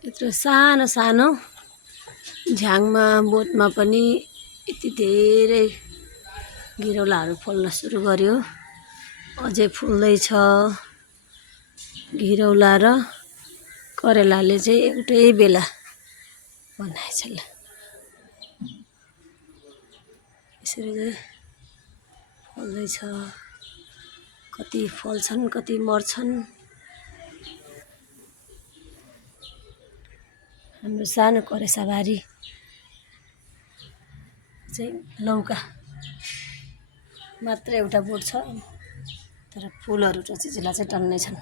यत्रो सानो सानो झ्याङमा बोटमा पनि यति धेरै घिरौलाहरू फल्न सुरु गर्यो। अझै फुल्दैछ। घिरौला र करेलाले चाहिँ एउटै बेला बनाएछ ल। यसरी चाहिँ फल्दैछ। कति फल्छन् कति मर्छन्। हाम्रो सानो करेसाबारी चाहिँ लौका मात्र एउटा बोट छ, तर फुलहरू र चिचिला चाहिँ टन्नै छन्।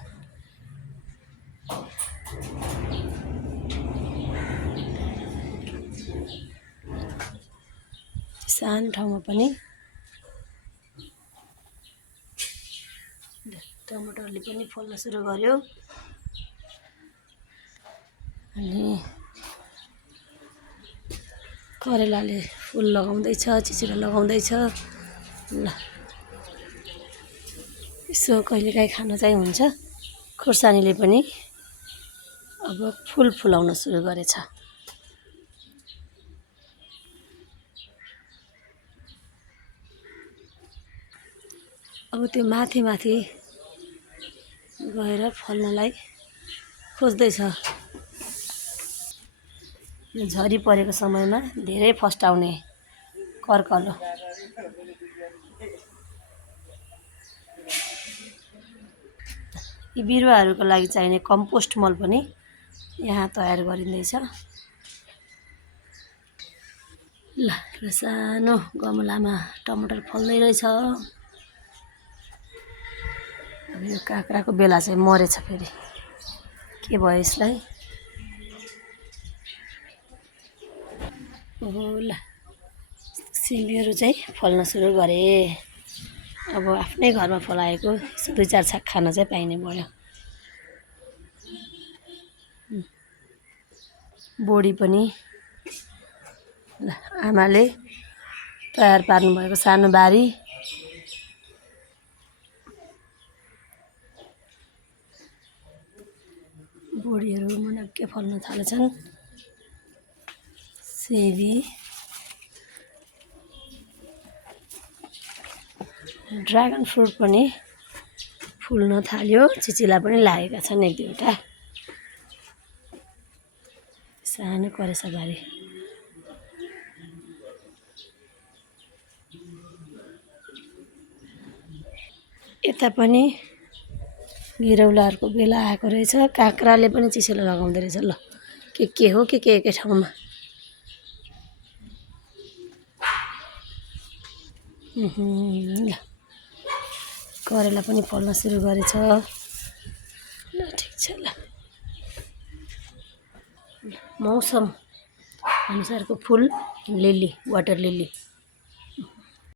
सानो ठाउँमा पनि टमाटरले पनि फल्न सुरु गर्यो। अनि करेलाले फुल लगाउँदैछ, चिचिरा लगाउँदैछ ल। यसो कहिलेकाहीँ खान चाहिँ हुन्छ। खुर्सानीले पनि अब फुल फुलाउन सुरु गरेछ। अब त्यो माथि माथि गएर फल्नलाई खोज्दैछ। यो झरी परेको समयमा धेरै फस्टाउने कर्कलो। यी बिरुवाहरूको लागि चाहिने कम्पोस्ट मल पनि यहाँ तयार गरिँदैछ ल। सानो गमलामा टमाटर फल्दै रहेछ। अब यो काँक्राको बेला चाहिँ मरेछ। फेरि के भयो यसलाई? ओहो ल, सिमीहरू चाहिँ फल्न सुरु गरे। अब आफ्नै घरमा फलाएको दुई चार छाक खान चाहिँ पाइने भयो। बोडी पनि ल, आमाले तयार पार्नुभएको सानो बारी। बोडीहरू मुनक्के फल्न थालेछन्। सिमी, ड्रागन फ्रुट पनि फुल्न थाल्यो। चिचिला पनि लागेका छन् एक दुईवटा। सानो करेसाबारी। यता पनि घिरौलाहरूको बेला आएको रहेछ। काँक्राले पनि चिचिला लगाउँदो रहेछ ल। के हो के एकै ठाउँमा। ल, करेला पनि फल्न सुरु गरेछ ल। ठिक छ ल। मौसम अनुसारको फुल लिली, वाटर लिली।